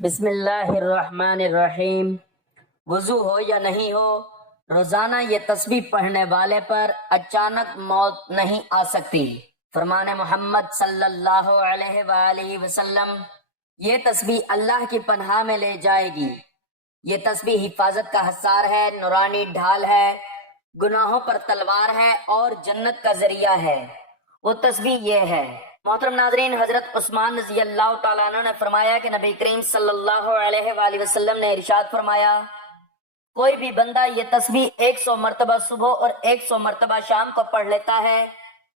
بسم اللہ الرحمن الرحیم۔ وضو ہو یا نہیں ہو، روزانہ یہ تسبیح پڑھنے والے پر اچانک موت نہیں آ سکتی۔ فرمان محمد صلی اللہ علیہ وآلہ وسلم، یہ تسبیح اللہ کی پناہ میں لے جائے گی۔ یہ تسبیح حفاظت کا حصار ہے، نورانی ڈھال ہے، گناہوں پر تلوار ہے اور جنت کا ذریعہ ہے۔ وہ تسبیح یہ ہے۔ محترم ناظرین، حضرت عثمان رضی اللہ تعالیٰ عنہ نے فرمایا کہ نبی کریم صلی اللہ علیہ وآلہ وسلم نے ارشاد فرمایا، کوئی بھی بندہ یہ تسبیح 100 مرتبہ صبح اور 100 مرتبہ شام کو پڑھ لیتا ہے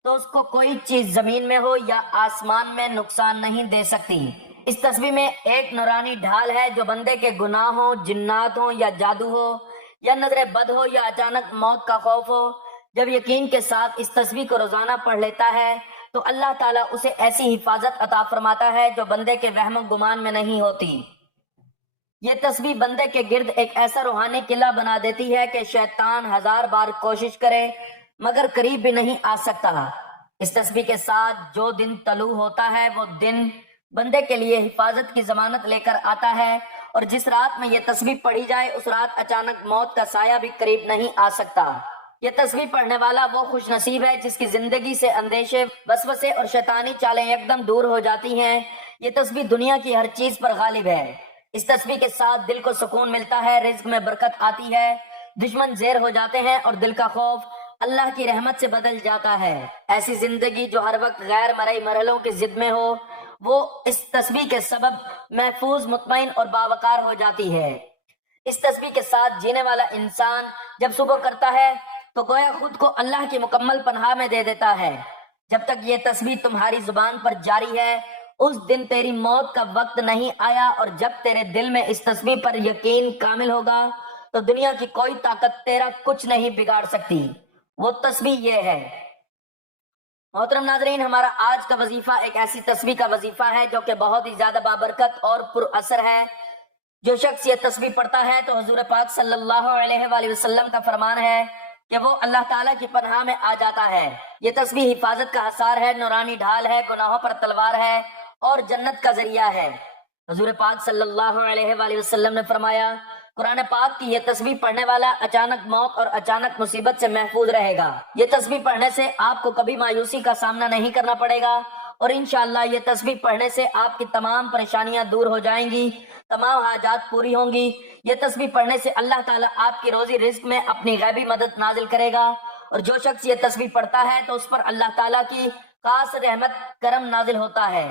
تو اس کو کوئی چیز زمین میں ہو یا آسمان میں نقصان نہیں دے سکتی۔ اس تسبیح میں ایک نورانی ڈھال ہے جو بندے کے گناہ ہو، جنات ہو یا جادو ہو یا نظر بد ہو یا اچانک موت کا خوف ہو، جب یقین کے ساتھ اس تسبیح کو روزانہ پڑھ لیتا ہے تو اللہ تعالیٰ اسے ایسی حفاظت عطا فرماتا ہے جو بندے کے وہم و گمان میں نہیں ہوتی۔ یہ تسبیح بندے کے گرد ایک ایسا روحانی قلعہ بنا دیتی ہے کہ شیطان 1000 بار کوشش کرے مگر قریب بھی نہیں آ سکتا۔ اس تسبیح کے ساتھ جو دن طلوع ہوتا ہے وہ دن بندے کے لیے حفاظت کی ضمانت لے کر آتا ہے، اور جس رات میں یہ تسبیح پڑھی جائے اس رات اچانک موت کا سایہ بھی قریب نہیں آ سکتا۔ یہ تسبیح پڑھنے والا وہ خوش نصیب ہے جس کی زندگی سے اندیشے، وسوسے اور شیطانی چالیں یکدم دور ہو جاتی ہیں۔ یہ تسبیح دنیا کی ہر چیز پر غالب ہے۔ اس تسبیح کے ساتھ دل کو سکون ملتا ہے، رزق میں برکت آتی ہے، دشمن زیر ہو جاتے ہیں اور دل کا خوف اللہ کی رحمت سے بدل جاتا ہے۔ ایسی زندگی جو ہر وقت غیر مرئی مرحلوں کی ضد میں ہو، وہ اس تسبیح کے سبب محفوظ، مطمئن اور باوقار ہو جاتی ہے۔ اس تسبیح کے ساتھ جینے والا انسان جب صبح کرتا ہے تو گویا خود کو اللہ کی مکمل پناہ میں دے دیتا ہے۔ جب تک یہ تسبیح تمہاری زبان پر جاری ہے اس دن تیری موت کا وقت نہیں آیا، اور جب تیرے دل میں اس تسبیح پر یقین کامل ہوگا تو دنیا کی کوئی طاقت تیرا کچھ نہیں بگاڑ سکتی۔ وہ تسبیح یہ ہے۔ محترم ناظرین، ہمارا آج کا وظیفہ ایک ایسی تسبیح کا وظیفہ ہے جو کہ بہت ہی زیادہ بابرکت اور پر اثر ہے۔ جو شخص یہ تسبیح پڑھتا ہے تو حضور پاک صلی اللہ علیہ وآلہ وسلم کا فرمان ہے کہ وہ اللہ تعالیٰ کی پناہ میں آ جاتا ہے۔ یہ تسبیح حفاظت کا حصار ہے، نورانی ڈھال ہے، گناہوں پر تلوار ہے اور جنت کا ذریعہ ہے۔ حضور پاک صلی اللہ علیہ وآلہ وسلم نے فرمایا، قرآن پاک کی یہ تسبیح پڑھنے والا اچانک موت اور اچانک مصیبت سے محفوظ رہے گا۔ یہ تسبیح پڑھنے سے آپ کو کبھی مایوسی کا سامنا نہیں کرنا پڑے گا، اور انشاءاللہ یہ تسبیح پڑھنے سے آپ کی تمام پریشانیاں دور ہو جائیں گی، تمام حاجات پوری ہوں گی۔ یہ تسبیح پڑھنے سے اللہ تعالیٰ آپ کی روزی رزق میں اپنی غیبی مدد نازل کرے گا، اور جو شخص یہ تسبیح پڑھتا ہے تو اس پر اللہ تعالیٰ کی خاص رحمت کرم نازل ہوتا ہے۔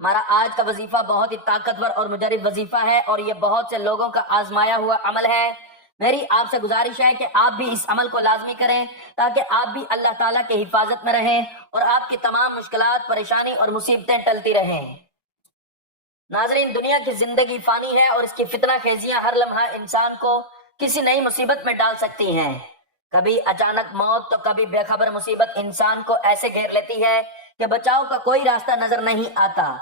ہمارا آج کا وظیفہ بہت ہی طاقتور اور مجرب وظیفہ ہے، اور یہ بہت سے لوگوں کا آزمایا ہوا عمل ہے۔ میری آپ سے گزارش ہے کہ آپ بھی اس عمل کو لازمی کریں تاکہ آپ بھی اللہ تعالیٰ کے حفاظت میں رہیں اور آپ کی تمام مشکلات، پریشانی اور مصیبتیں ٹلتی رہیں۔ ناظرین، دنیا کی زندگی فانی ہے اور اس کی فتنہ خیزیاں ہر لمحہ انسان کو کسی نئی مصیبت میں ڈال سکتی ہیں۔ کبھی اچانک موت تو کبھی بے خبر مصیبت انسان کو ایسے گھیر لیتی ہے کہ بچاؤ کا کوئی راستہ نظر نہیں آتا،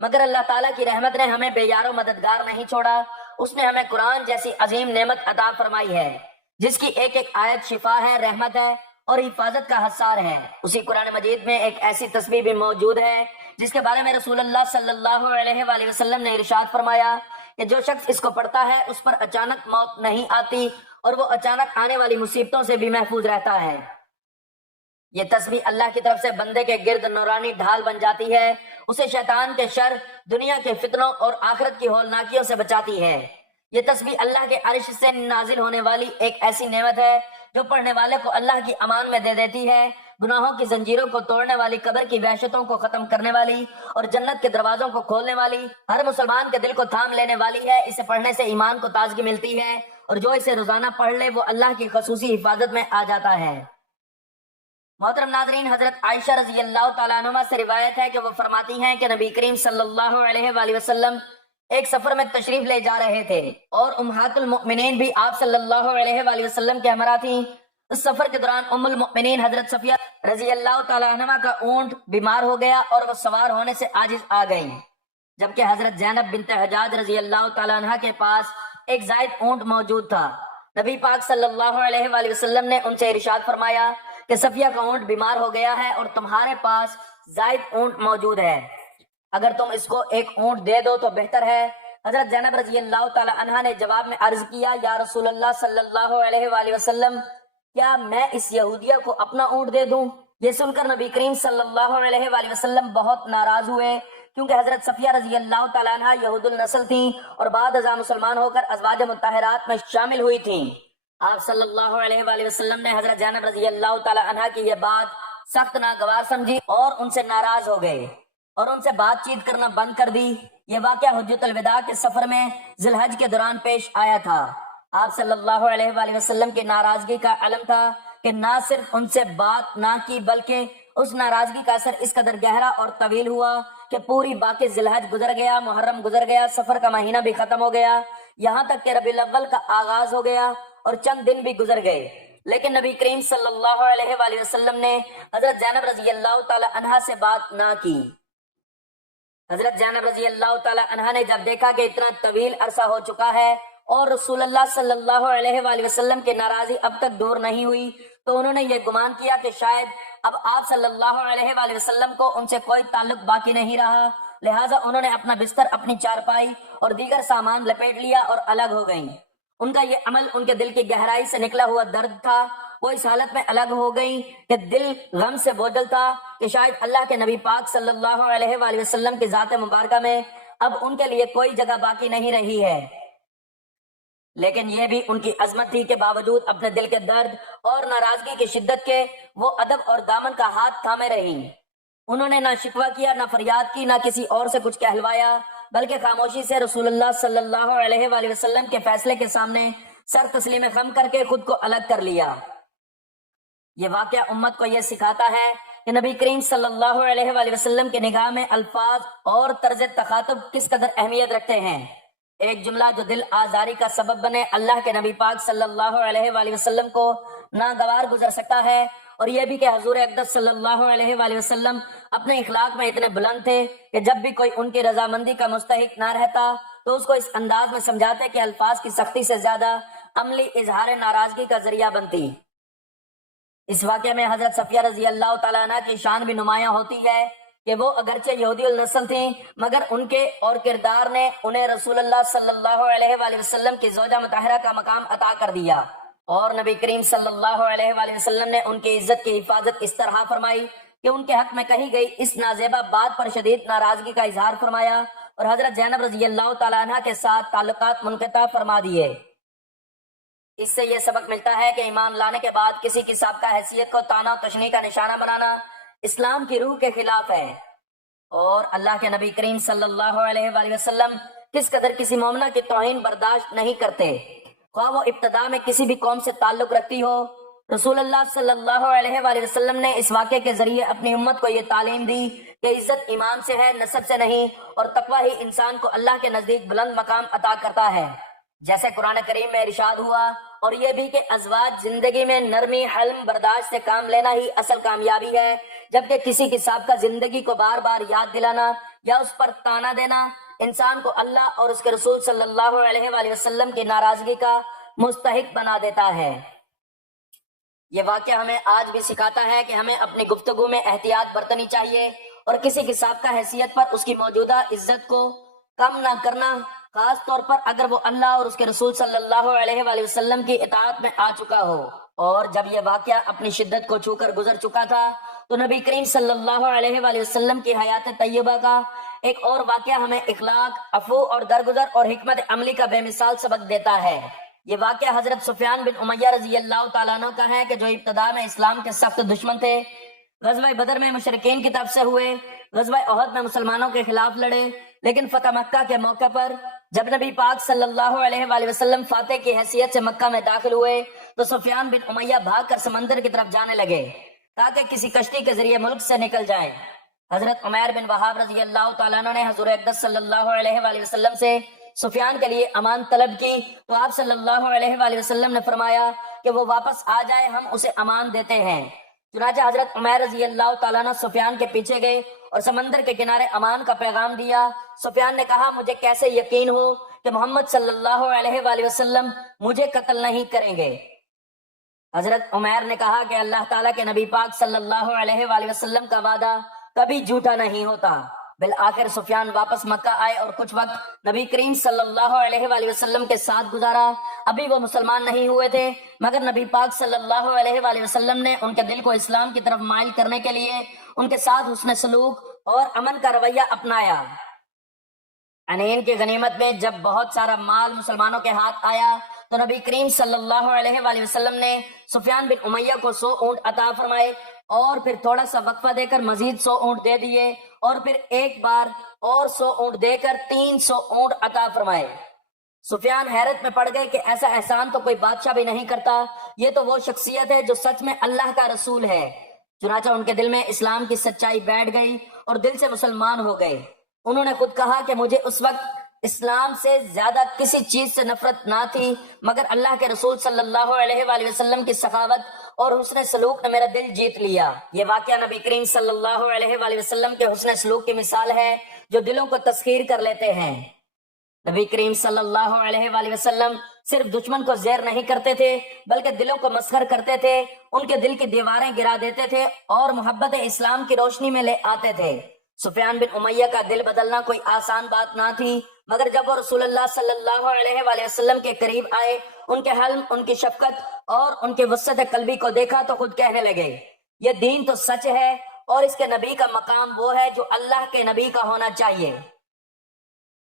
مگر اللہ تعالیٰ کی رحمت نے ہمیں بے یار و مددگار نہیں چھوڑا۔ اس نے ہمیں قرآن جیسی عظیم نعمت عطا فرمائی ہے جس کی ایک ایک آیت شفا ہے، رحمت ہے اور حفاظت کا حصار ہے۔ اسی قرآن مجید میں ایک ایسی تسبیح بھی موجود ہے جس کے بارے میں رسول اللہ صلی اللہ علیہ وآلہ وسلم نے ارشاد فرمایا کہ جو شخص اس کو پڑھتا ہے اس پر اچانک موت نہیں آتی اور وہ اچانک آنے والی مصیبتوں سے بھی محفوظ رہتا ہے۔ یہ تسبیح اللہ کی طرف سے بندے کے گرد نورانی ڈھال بن جاتی ہے، اسے شیطان کے شر، دنیا کے فتنوں اور آخرت کی ہولناکیوں سے بچاتی ہے۔ یہ تسبیح اللہ کے عرش سے نازل ہونے والی ایک ایسی نعمت ہے جو پڑھنے والے کو اللہ کی امان میں دے دیتی ہے، گناہوں کی زنجیروں کو توڑنے والی، قبر کی وحشتوں کو ختم کرنے والی اور جنت کے دروازوں کو کھولنے والی، ہر مسلمان کے دل کو تھام لینے والی ہے۔ اسے پڑھنے سے ایمان کو تازگی ملتی ہے، اور جو اسے روزانہ پڑھ لے وہ اللہ کی خصوصی حفاظت میں آ جاتا ہے۔ محترم ناظرین، حضرت عائشہ رضی اللہ تعالیٰ عنہ سے روایت ہے کہ وہ فرماتی ہیں کہ نبی کریم صلی اللہ علیہ وآلہ وسلم ایک سفر میں تشریف لے جا رہے تھے اور امہات المؤمنین بھی آپ صلی اللہ علیہ وآلہ وسلم کے ہمراہ تھیں۔ اس سفر کے دوران ام المؤمنین حضرت صفیہ رضی اللہ تعالیٰ عنہ کا اونٹ بیمار ہو گیا اور وہ سوار ہونے سے عاجز آ گئیں، جبکہ حضرت زینب بنت حجاج رضی اللہ تعالیٰ عنہ کے پاس ایک زائد اونٹ موجود تھا۔ نبی پاک صلی اللہ علیہ وآلہ وسلم نے ان سے ارشاد فرمایا کہ صفیہ کا اونٹ بیمار ہو گیا ہے اور تمہارے پاس زائد اونٹ موجود ہے، اگر تم اس کو ایک اونٹ دے دو تو بہتر ہے، حضرت زینب رضی اللہ تعالی عنہا نے جواب میں عرض کیا یا رسول اللہ صلی اللہ علیہ وآلہ وسلم کیا میں اس یہودیہ کو اپنا اونٹ دے دوں؟ یہ سن کر نبی کریم صلی اللہ علیہ وآلہ وسلم بہت ناراض ہوئے، کیونکہ حضرت صفیہ رضی اللہ تعالیٰ عنہ یہود النسل تھیں اور بعد ازاں مسلمان ہو کر ازواج مطہرات میں شامل ہوئی تھیں۔ آپ صلی اللہ علیہ وآلہ وسلم نے حضرت زینب رضی اللہ تعالیٰ عنہ کی یہ بات سخت ناگوار سمجھی اور ان سے ناراض ہو گئے اور ان سے بات چیت کرنا بند کر دی۔ یہ واقعہ حجۃ الوداع کے سفر میں ذی الحج کے دوران پیش آیا تھا۔ آپ صلی اللہ علیہ وآلہ وسلم کی ناراضگی کا علم تھا کہ نہ صرف ان سے بات نہ کی بلکہ اس ناراضگی کا اثر اس قدر گہرا اور طویل ہوا کہ پوری باقی ذی الحج گزر گیا، محرم گزر گیا، سفر کا مہینہ بھی ختم ہو گیا، یہاں تک کہ ربیع الاول کا آغاز ہو گیا اور چند دن بھی گزر گئے، لیکن نبی کریم صلی اللہ علیہ وآلہ وسلم نے حضرت زینب رضی اللہ تعالی عنہا سے بات نہ کی۔ حضرت زینب رضی اللہ تعالی عنہا نے جب دیکھا کہ اتنا طویل عرصہ ہو چکا ہے اور رسول اللہ صلی اللہ علیہ وآلہ وسلم کی ناراضی اب تک دور نہیں ہوئی، تو انہوں نے یہ گمان کیا کہ شاید اب آپ صلی اللہ علیہ وآلہ وسلم کو ان سے کوئی تعلق باقی نہیں رہا، لہٰذا انہوں نے اپنا بستر، اپنی چارپائی اور دیگر سامان لپیٹ لیا اور الگ ہو گئیں۔ ان کا یہ عمل ان کے دل کی گہرائی سے نکلا ہوا درد تھا۔ وہ اس حالت میں الگ ہو گئی کہ دل غم سے بوجھل تھا کہ شاید اللہ کے نبی پاک صلی اللہ علیہ وآلہ وسلم کی ذات مبارکہ میں اب ان کے لیے کوئی جگہ باقی نہیں رہی ہے، لیکن یہ بھی ان کی عظمت تھی کہ باوجود اپنے دل کے درد اور ناراضگی کی شدت کے وہ ادب اور دامن کا ہاتھ تھامے رہیں۔ انہوں نے نہ شکوہ کیا، نہ فریاد کی، نہ کسی اور سے کچھ کہلوایا، بلکہ خاموشی سے رسول اللہ صلی اللہ علیہ وآلہ وسلم کے فیصلے کے سامنے سر تسلیم خم کر کے خود کو الگ کر لیا۔ یہ واقعہ امت کو یہ سکھاتا ہے کہ نبی کریم صلی اللہ علیہ وآلہ وسلم کے نگاہ میں الفاظ اور طرز تخاطب کس قدر اہمیت رکھتے ہیں۔ ایک جملہ جو دل آزاری کا سبب بنے اللہ کے نبی پاک صلی اللہ علیہ وآلہ وسلم کو ناگوار گزر سکتا ہے، اور یہ بھی کہ حضور اقدس صلی اللہ علیہ وآلہ وسلم اپنے اخلاق میں اتنے بلند تھے کہ جب بھی کوئی ان کی رضامندی کا مستحق نہ رہتا تو اس کو اس انداز میں سمجھاتے کہ الفاظ کی سختی سے زیادہ عملی اظہار ناراضگی کا ذریعہ بنتی۔ اس واقعے میں حضرت صفیہ رضی اللہ تعالیٰ عنہ کی شان بھی نمایاں ہوتی ہے کہ وہ اگرچہ یہودی النسل تھیں مگر ان کے اور کردار نے انہیں رسول اللہ صلی اللہ علیہ وآلہ وسلم کی زوجہ مطہرہ کا مقام عطا کر دیا، اور نبی کریم صلی اللہ علیہ وآلہ وسلم نے ان کی عزت کی حفاظت اس طرح فرمائی کہ ان کے حق میں کہی گئی اس نازیبہ بات پر شدید ناراضگی کا اظہار فرمایا اور حضرت زینب رضی اللہ تعالیٰ عنہ کے ساتھ تعلقات منقطع فرما دیے۔ اس سے یہ سبق ملتا ہے کہ ایمان لانے کے بعد کسی کی سابقہ حیثیت کو طعنہ و تشنیع کا نشانہ بنانا اسلام کی روح کے خلاف ہے، اور اللہ کے نبی کریم صلی اللہ علیہ وآلہ وسلم کس قدر کسی مومنہ کی توہین برداشت نہیں کرتے، خواہ وہ ابتدا میں کسی بھی قوم سے تعلق رکھتی ہو۔ رسول اللہ صلی اللہ علیہ وآلہ وسلم نے اس واقعے کے ذریعے اپنی امت کو یہ تعلیم دی کہ عزت ایمان سے ہے، نسب سے نہیں، اور تقوی ہی انسان کو اللہ کے نزدیک بلند مقام عطا کرتا ہے، جیسے قرآن کریم میں ارشاد ہوا، اور یہ بھی کہ ازواج زندگی میں نرمی، حلم، برداشت سے کام لینا ہی اصل کامیابی ہے، جبکہ کسی کی سابقہ زندگی کو بار بار یاد دلانا یا اس پر طعنہ دینا انسان کو اللہ اور اس کے رسول صلی اللہ علیہ وآلہ وسلم کی ناراضگی کا مستحق بنا دیتا ہے۔ یہ واقعہ ہمیں آج بھی سکھاتا ہے کہ ہمیں اپنی گفتگو میں احتیاط برتنی چاہیے اور کسی کی سابقہ حیثیت پر اس کی موجودہ عزت کو کم نہ کرنا، خاص طور پر اگر وہ اللہ اور اس کے رسول صلی اللہ علیہ وآلہ وسلم کی اطاعت میں آ چکا ہو۔ اور جب یہ واقعہ اپنی شدت کو چھو کر گزر چکا تھا تو نبی کریم صلی اللہ علیہ وآلہ وسلم کی حیات طیبہ کا ایک اور واقعہ ہمیں اخلاق، عفو اور درگزر اور حکمت عملی کا بے مثال سبق دیتا ہے۔ یہ واقعہ حضرت سفیان بن امیہ رضی اللہ تعالیٰ عنہ کا ہے کہ جو ابتدا میں اسلام کے سخت دشمن تھے، غزوہ بدر میں مشرکین کی طرف سے ہوئے، غزوہ احد میں مسلمانوں کے خلاف لڑے، لیکن فتح مکہ کے موقع پر جب نبی پاک صلی اللہ علیہ وآلہ وسلم فاتح کی حیثیت سے مکہ میں داخل ہوئے تو سفیان بن امیہ بھاگ کر سمندر کی طرف جانے لگے تاکہ کسی کشتی کے ذریعے ملک سے نکل جائیں۔ حضرت عمیر بن وہاب رضی اللہ تعالیٰ عنہ نے حضور اقدس صلی اللہ علیہ وآلہ وسلم سے سفیان کے لیے امان طلب کی تو آپ صلی اللہ علیہ وآلہ وسلم نے فرمایا کہ وہ واپس آ جائے، ہم اسے امان دیتے ہیں۔ چنانچہ حضرت عمیر رضی اللہ تعالیٰ عنہ سفیان کے پیچھے گئے اور سمندر کے کنارے امان کا پیغام دیا۔ سفیان نے کہا مجھے کیسے یقین ہو کہ محمد صلی اللہ علیہ وآلہ وسلم مجھے قتل نہیں کریں گے؟ حضرت عمیر نے کہا کہ اللہ تعالیٰ کے نبی پاک صلی اللہ علیہ وآلہ وسلم کا وعدہ کبھی جھوٹا نہیں ہوتا۔ بالآخر سفیان واپس مکہ آئے اور کچھ وقت نبی کریم صلی اللہ علیہ وآلہ وسلم کے ساتھ گزارا۔ ابھی وہ مسلمان نہیں ہوئے تھے، مگر نبی پاک صلی اللہ علیہ وآلہ وسلم نے ان کے دل کو اسلام کی طرف مائل کرنے کے لیے ان کے ساتھ حسن سلوک اور امن کا رویہ اپنایا۔ حنین کی غنیمت میں جب بہت سارا مال مسلمانوں کے ہاتھ آیا تو نبی کریم صلی اللہ علیہ وآلہ وسلم نے سفیان بن امیہ کو 100 اونٹ عطا فرمائے، اور پھر تھوڑا سا وقفہ دے کر مزید 100 اونٹ دے دیے، اور پھر ایک بار اور 100 اونٹ دے کر 300 اونٹ عطا فرمائے۔ سفیان حیرت میں پڑ گئے کہ ایسا احسان تو کوئی بادشاہ بھی نہیں کرتا، یہ تو وہ شخصیت ہے جو سچ میں اللہ کا رسول ہے۔ چنانچہ ان کے دل میں اسلام کی سچائی بیٹھ گئی اور دل سے مسلمان ہو گئے۔ انہوں نے خود کہا کہ مجھے اس وقت اسلام سے زیادہ کسی چیز سے نفرت نہ تھی، مگر اللہ کے رسول صلی اللہ علیہ وآلہ وسلم کی سخاوت اور حسن سلوک نے میرا دل جیت لیا۔ یہ واقعہ نبی کریم صلی اللہ علیہ وآلہ وسلم کے حسن سلوک کی مثال ہے جو دلوں کو تسخیر کر لیتے ہیں۔ نبی کریم صلی اللہ علیہ وآلہ وسلم صرف دشمن کو زیر نہیں کرتے تھے بلکہ دلوں کو مسخر کرتے تھے، ان کے دل کی دیواریں گرا دیتے تھے اور محبت اسلام کی روشنی میں لے آتے تھے۔ سفیان بن امیہ کا دل بدلنا کوئی آسان بات نہ تھی، مگر جب وہ رسول اللہ صلی اللہ علیہ وآلہ وسلم کے قریب آئے، ان کے حلم، ان کی شفقت اور ان کے وسعت قلبی کو دیکھا تو خود کہنے لگے، یہ دین تو سچ ہے اور اس کے نبی کا مقام وہ ہے جو اللہ کے نبی کا ہونا چاہیے۔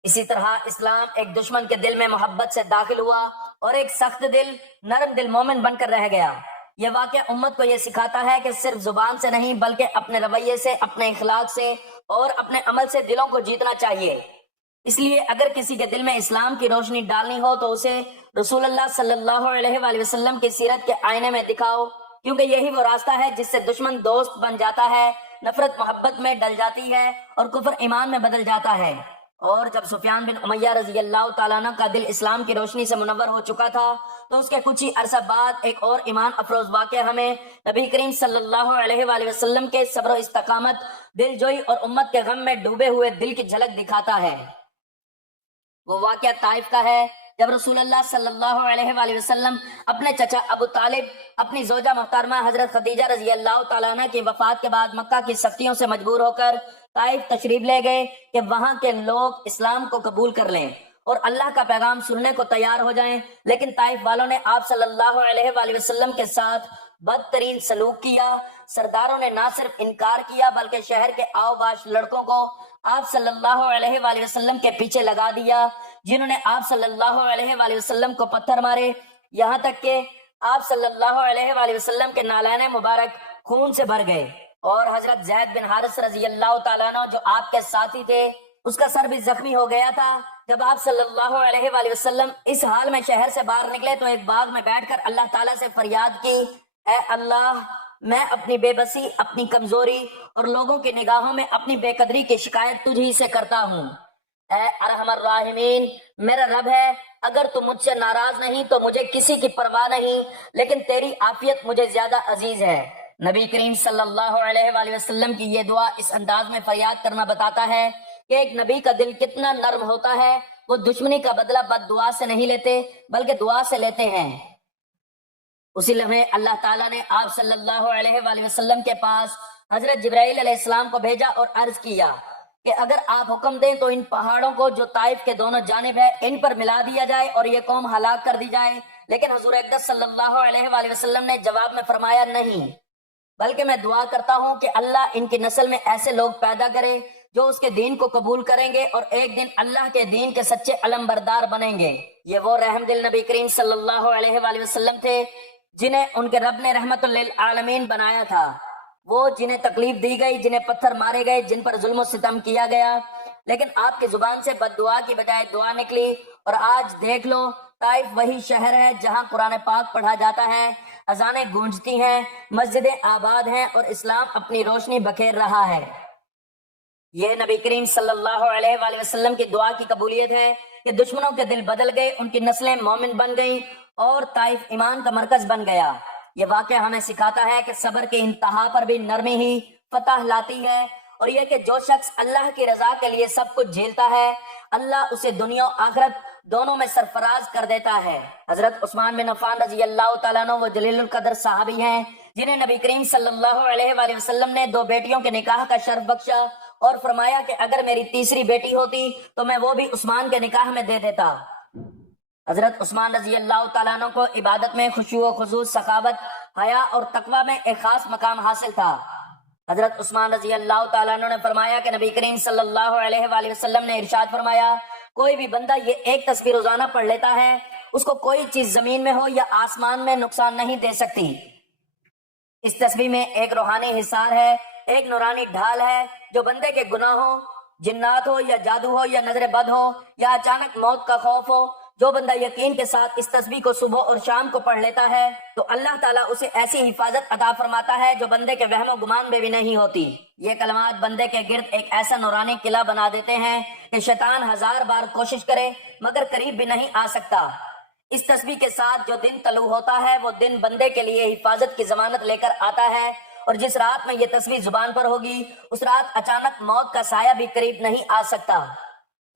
اسی طرح اسلام ایک دشمن کے دل میں محبت سے داخل ہوا اور ایک سخت دل، نرم دل مومن بن کر رہ گیا۔ یہ واقعہ امت کو یہ سکھاتا ہے کہ صرف زبان سے نہیں بلکہ اپنے رویے سے، اپنے اخلاق سے اور اپنے عمل سے دلوں کو جیتنا چاہیے۔ اس لیے اگر کسی کے دل میں اسلام کی روشنی ڈالنی ہو تو اسے رسول اللہ صلی اللہ علیہ وآلہ وسلم کی سیرت کے آئینے میں دکھاؤ، کیونکہ یہی وہ راستہ ہے جس سے دشمن دوست بن جاتا ہے، نفرت محبت میں ڈل جاتی ہے اور کفر ایمان میں بدل جاتا ہے۔ اور جب سفیان بن امیہ رضی اللہ تعالیٰ عنہ کا دل اسلام کی روشنی سے منور ہو چکا تھا تو اس کے کچھ ہی عرصہ بعد ایک اور ایمان افروز واقعہ ہمیں نبی کریم صلی اللہ علیہ وآلہ وسلم کے صبر و استقامت، دل جوئی اور امت کے غم میں ڈوبے ہوئے دل کی جھلک دکھاتا ہے۔ وہ واقعہ طائف کا ہے جب رسول اللہ صلی اللہ علیہ وآلہ وسلم اپنے چچا ابو طالب، اپنی زوجہ محترمہ حضرت خدیجہ رضی اللہ تعالیٰ عنہ کی وفات کے بعد مکہ کی سختیوں سے مجبور ہو کر طائف تشریف لے گئے کہ وہاں کے لوگ اسلام کو قبول کر لیں اور اللہ کا پیغام سننے کو تیار ہو جائیں، لیکن طائف والوں نے آپ صلی اللہ علیہ وآلہ وسلم کے ساتھ بدترین سلوک کیا۔ سرداروں نے نہ صرف انکار کیا بلکہ شہر کے آؤ باش لڑکوں کو آپ صلی اللہ علیہ وآلہ وسلم کے پیچھے لگا دیا، جنہوں نے آپ صلی اللہ علیہ وآلہ وسلم کو پتھر مارے، یہاں تک کہ آپ صلی اللہ علیہ وآلہ وسلم کے نالین مبارک خون سے بھر گئے، اور حضرت زید بن حارث رضی اللہ تعالیٰ عنہ جو آپ کے ساتھی تھے اس کا سر بھی زخمی ہو گیا تھا۔ جب آپ صلی اللہ علیہ وآلہ وسلم اس حال میں شہر سے باہر نکلے تو ایک باغ میں بیٹھ کر اللہ تعالیٰ سے فریاد کی، اے اللہ، میں اپنی بے بسی، اپنی کمزوری اور لوگوں کی نگاہوں میں اپنی بے قدری کی شکایت تجھ ہی سے کرتا ہوں۔ اے ارحم الراحمین، میرا رب ہے، اگر تم مجھ سے ناراض نہیں تو مجھے کسی کی پرواہ نہیں، لیکن تیری عافیت مجھے زیادہ عزیز ہے۔ نبی کریم صلی اللہ علیہ وآلہ وسلم کی یہ دعا اس انداز میں فریاد کرنا بتاتا ہے کہ ایک نبی کا دل کتنا نرم ہوتا ہے۔ وہ دشمنی کا بدلہ بد دعا سے نہیں لیتے بلکہ دعا سے لیتے ہیں۔ اسی لمحے اللہ تعالیٰ نے آپ صلی اللہ علیہ وآلہ وسلم کے پاس حضرت جبرائیل علیہ السلام کو بھیجا اور عرض کیا کہ اگر آپ حکم دیں تو ان پہاڑوں کو جو طائف کے دونوں جانب ہے ان پر ملا دیا جائے اور یہ قوم ہلاک کر دی جائے، لیکن حضور اقدس صلی اللہ علیہ وآلہ وسلم نے جواب میں فرمایا، نہیں، بلکہ میں دعا کرتا ہوں کہ اللہ ان کی نسل میں ایسے لوگ پیدا کرے جو اس کے دین کو قبول کریں گے اور ایک دن اللہ کے دین کے سچے علم بردار بنیں گے۔ یہ وہ رحم دل نبی کریم صلی اللہ علیہ وآلہ وسلم تھے جنہیں ان کے رب نے رحمت للعالمین بنایا تھا، وہ جنہیں تکلیف دی گئی، جنہیں پتھر مارے گئے، جن پر ظلم و ستم کیا گیا، لیکن آپ کی زبان سے بد دعا کی بجائے دعا نکلی۔ اور آج دیکھ لو، طائف وہی شہر ہے جہاں قرآن پاک پڑھا جاتا ہے، اذانیں گونجتی ہیں، مسجدیں آباد ہیں اور اسلام اپنی روشنی بکھیر رہا ہے۔ یہ نبی کریم صلی اللہ علیہ وآلہ وسلم کی دعا کی قبولیت ہے کہ دشمنوں کے دل بدل گئے، ان کی نسلیں مومن بن گئیں اور طائف ایمان کا مرکز بن گیا۔ یہ واقعہ ہمیں سکھاتا ہے کہ صبر کی انتہا پر بھی نرمی ہی فتح لاتی ہے، اور یہ کہ جو شخص اللہ کی رضا کے لیے سب کچھ جھیلتا ہے، اللہ اسے دنیا و آخرت دونوں میں سرفراز کر دیتا ہے۔ حضرت عثمان بن عفان رضی اللہ تعالیٰ عنہ وہ جلیل القدر صحابی ہیں جنہیں نبی کریم صلی اللہ علیہ وآلہ وسلم نے 2 بیٹیوں کے نکاح کا شرف بخشا اور فرمایا کہ اگر میری تیسری بیٹی ہوتی تو میں وہ بھی عثمان کے نکاح میں دے دیتا۔ حضرت عثمان رضی اللہ تعالیٰ عنہ کو عبادت میں خشوع و خضوع، سخاوت، حیا اور تقوی میں ایک خاص مقام حاصل تھا۔ حضرت عثمان رضی اللہ تعالیٰ عنہ نے فرمایا کہ نبی کریم صلی اللہ علیہ وآلہ وسلم نے ارشاد فرمایا، کوئی بھی بندہ یہ ایک تسبیح روزانہ پڑھ لیتا ہے، اس کو کوئی چیز زمین میں ہو یا آسمان میں نقصان نہیں دے سکتی۔ اس تسبیح میں ایک روحانی حصار ہے، ایک نورانی ڈھال ہے جو بندے کے گناہوں، جنات ہو یا جادو ہو یا نظر بد ہو یا اچانک موت کا خوف ہو، جو بندہ یقین کے ساتھ اس تسبیح کو صبح اور شام کو پڑھ لیتا ہے تو اللہ تعالیٰ اسے ایسی حفاظت عطا فرماتا ہے جو بندے کے وہم و گمان میں بھی نہیں ہوتی۔ یہ کلمات بندے کے گرد ایک ایسا نورانی قلعہ بنا دیتے ہیں کہ شیطان 1000 بار کوشش کرے مگر قریب بھی نہیں آ سکتا۔ اس تسبیح کے ساتھ جو دن طلوع ہوتا ہے وہ دن بندے کے لیے حفاظت کی ضمانت لے کر آتا ہے، اور جس رات میں یہ تسبیح زبان پر ہوگی اس رات اچانک موت کا سایہ بھی قریب نہیں آ سکتا۔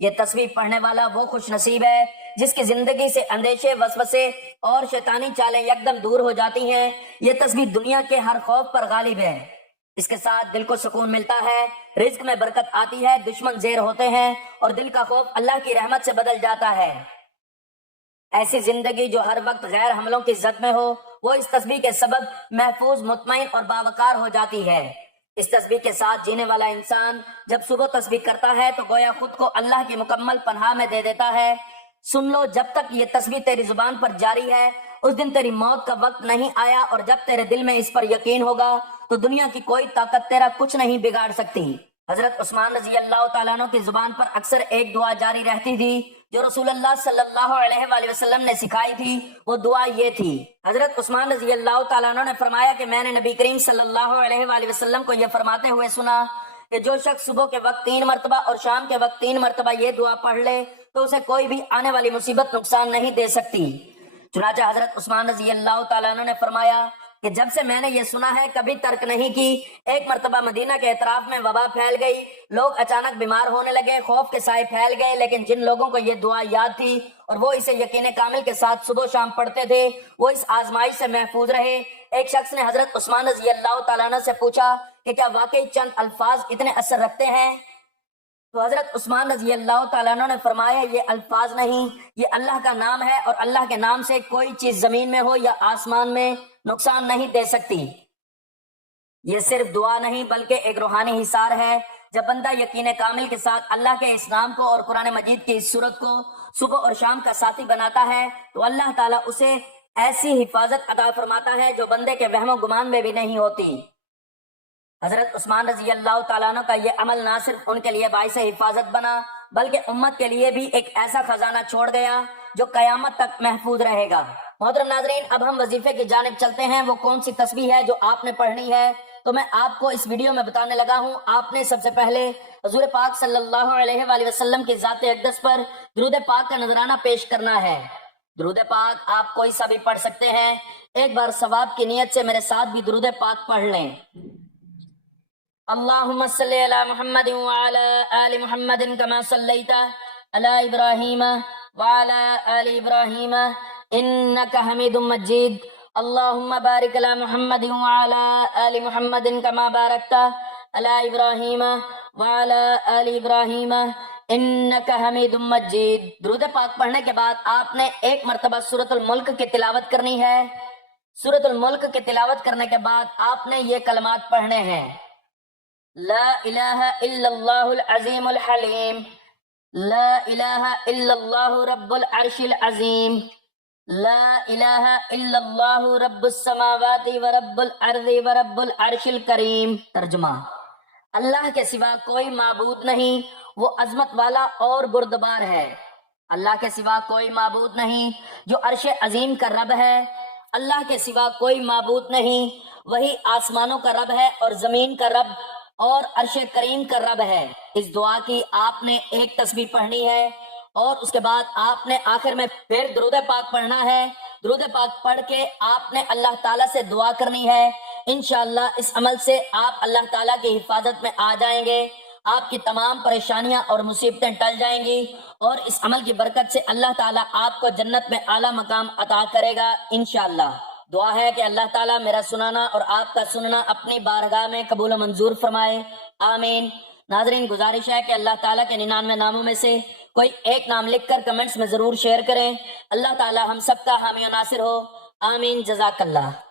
یہ تسبیح پڑھنے والا وہ خوش نصیب ہے جس کی زندگی سے اندیشے، وسوسے اور شیطانی چالیں یکدم دور ہو جاتی ہیں۔ یہ تسبیح دنیا کے ہر خوف پر غالب ہے، اس کے ساتھ دل کو سکون ملتا ہے، رزق میں برکت آتی ہے، دشمن زیر ہوتے ہیں اور دل کا خوف اللہ کی رحمت سے بدل جاتا ہے۔ ایسی زندگی جو ہر وقت غیر حملوں کی زد میں ہو وہ اس تسبیح کے سبب محفوظ، مطمئن اور باوقار ہو جاتی ہے۔ اس تسبیح کے ساتھ جینے والا انسان جب صبح تسبیح کرتا ہے تو گویا خود کو اللہ کی مکمل پناہ میں دے دیتا ہے۔ سن لو، جب تک یہ تسبیح تیری زبان پر جاری ہے اس دن تیری موت کا وقت نہیں آیا، اور جب تیرے دل میں اس پر یقین ہوگا تو دنیا کی کوئی طاقت تیرا کچھ نہیں بگاڑ سکتی۔ حضرت عثمان رضی اللہ تعالیٰ عنہ کی زبان پر اکثر ایک دعا جاری رہتی تھی جو رسول اللہ صلی اللہ علیہ وآلہ وسلم نے سکھائی تھی۔ وہ دعا یہ تھی، حضرت عثمان رضی اللہ تعالیٰ عنہ نے فرمایا کہ میں نے نبی کریم صلی اللہ علیہ وآلہ وسلم کو یہ فرماتے ہوئے سنا کہ جو شخص صبح کے وقت 3 مرتبہ اور شام کے وقت 3 مرتبہ یہ دعا پڑھ لے تو اسے کوئی بھی آنے والی مصیبت نقصان نہیں دے سکتی۔ چنانچہ حضرت عثمان رضی اللہ تعالیٰ عنہ نے فرمایا کہ جب سے میں نے یہ سنا ہے کبھی ترک نہیں کی۔ ایک مرتبہ مدینہ کے اطراف میں وبا پھیل گئی، لوگ اچانک بیمار ہونے لگے، خوف کے سائے پھیل گئے، لیکن جن لوگوں کو یہ دعا یاد تھی اور وہ اسے یقین کامل کے ساتھ صبح و شام پڑھتے تھے وہ اس آزمائش سے محفوظ رہے۔ ایک شخص نے حضرت عثمان رضی اللہ تعالیٰ عنہ سے پوچھا کہ کیا واقعی چند الفاظ اتنے اثر رکھتے ہیں؟ تو حضرت عثمان رضی اللہ تعالیٰ عنہ نے فرمایا، یہ الفاظ نہیں، یہ اللہ کا نام ہے، اور اللہ کے نام سے کوئی چیز زمین میں ہو یا آسمان میں نقصان نہیں دے سکتی۔ یہ صرف دعا نہیں بلکہ ایک روحانی حصار ہے۔ جب بندہ یقین کامل کے ساتھ اللہ کے اس نام کو اور قرآن مجید کی اس سورت کو صبح اور شام کا ساتھی بناتا ہے تو اللہ تعالیٰ اسے ایسی حفاظت عطا فرماتا ہے جو بندے کے وہم و گمان میں بھی نہیں ہوتی۔ حضرت عثمان رضی اللہ تعالیٰ عنہ کا یہ عمل نہ صرف ان کے لیے باعث حفاظت بنا بلکہ امت کے لیے بھی ایک ایسا خزانہ چھوڑ گیا جو قیامت تک محفوظ رہے گا۔ محترم ناظرین، اب ہم وظیفے کی جانب چلتے ہیں۔ وہ کون سی تسبیح ہے جو آپ نے پڑھنی ہے تو میں آپ کو اس ویڈیو میں بتانے لگا ہوں۔ آپ نے سب سے پہلے حضور پاک صلی اللہ علیہ وآلہ وسلم کی ذات اقدس پر درود پاک کا نذرانہ پیش کرنا ہے۔ درود پاک آپ کوئی سا بھی پڑھ سکتے ہیں۔ ایک بار ثواب کی نیت سے میرے ساتھ بھی درود پاک پڑھ لیں۔ اللہم صلی علی محمد وعلی آل محمد کما صلیت علی ابراہیم وعلی آل ابراہیم انک حمید مجید۔ اللہم بارک علی محمد وعلی آل محمد کما بارکت علی ابراہیم وعلی آل ابراہیم انک حمید مجید۔ درود پاک پڑھنے کے بعد آپ نے ایک مرتبہ سورۃ الملک کی تلاوت کرنی ہے۔ سورۃ الملک کی تلاوت کرنے کے بعد آپ نے یہ کلمات پڑھنے ہیں، لا الہ الا اللہ العظیم الحلیم، لا الہ الا اللہ رب العرش العظیم، لا الہ الا اللہ رب السماوات ورب الارض ورب العرش الکریم۔ ترجمہ، اللہ کے سوا کوئی معبود نہیں، وہ عظمت والا اور بردبار ہے۔ اللہ کے سوا کوئی معبود نہیں جو عرش عظیم کا رب ہے۔ اللہ کے سوا کوئی معبود نہیں، وہی آسمانوں کا رب ہے اور زمین کا رب اور عرش کریم کا رب ہے۔ اس دعا کی آپ نے ایک تسبیح پڑھنی ہے اور اس کے بعد آپ نے آخر میں پھر درود پاک پڑھنا ہے۔ درود پاک پڑھ کے آپ نے اللہ تعالیٰ سے دعا کرنی ہے۔ انشاءاللہ اس عمل سے آپ اللہ تعالیٰ کی حفاظت میں آ جائیں گے، آپ کی تمام پریشانیاں اور مصیبتیں ٹل جائیں گی، اور اس عمل کی برکت سے اللہ تعالیٰ آپ کو جنت میں اعلیٰ مقام عطا کرے گا انشاءاللہ۔ دعا ہے کہ اللہ تعالیٰ میرا سنانا اور آپ کا سننا اپنی بارگاہ میں قبول و منظور فرمائے، آمین۔ ناظرین گزارش ہے کہ اللہ تعالیٰ کے 99 ناموں میں سے کوئی ایک نام لکھ کر کمنٹس میں ضرور شیئر کریں. اللہ تعالیٰ ہم سب کا حامی و ناصر ہو. آمین. جزاک اللہ.